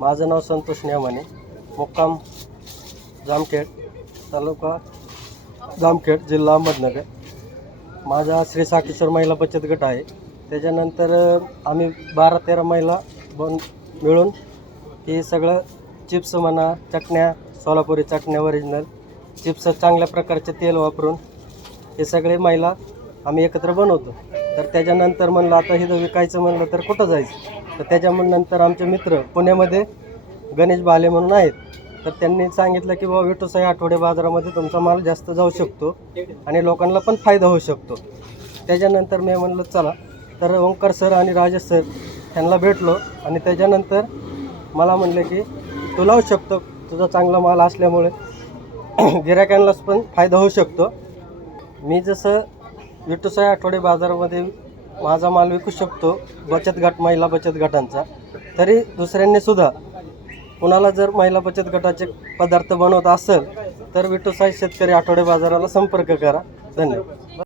माझं नाव संतोष नेमाने मुक्काम जामखेड तालुका जामखेड जिल्हा अहमदनगर. माझा श्री साकेश्वर महिला बचत गट आहे. त्याच्यानंतर आम्ही बारा तेरा महिला बन मिळून हे सगळं चिप्स म्हणा चटण्या सोलापुरी चटण्या ओरिजिनल चिप्स चांगल्या प्रकारचे तेल वापरून हे सगळे महिला आम्ही एकत्र बनवतो. तर त्याच्यानंतर म्हणलं आता हे विकायचं म्हणलं तर कुठं जायचं? तर त्याच्यामुळे नंतर आमचे मित्र पुण्यामध्ये गणेश बाले म्हणून आहेत. तर त्यांनी सांगितलं की बाबा विठोसाई आठवडे बाजारामध्ये तुमचा माल जास्त जाऊ शकतो आणि लोकांना पण फायदा होऊ शकतो. त्याच्यानंतर मी म्हणलं चला. तर ओंकार सर आणि राजेश सर त्यांना भेटलो आणि त्याच्यानंतर मला म्हणलं की तू लावू शकतो. तुझा चांगला माल असल्यामुळे गिरायकांनाच पण फायदा होऊ शकतो. मी जसं विठूसाई आठवडे बाजारामध्ये माझा माल विकू शकतो बचत गट महिला बचत गटांचा. तरी दुसऱ्यांनी सुद्धा कुणाला जर महिला बचत गटाचे पदार्थ बनवत असेल तर विठुसाई शेतकरी आठवडे बाजाराला संपर्क करा. धन्यवाद.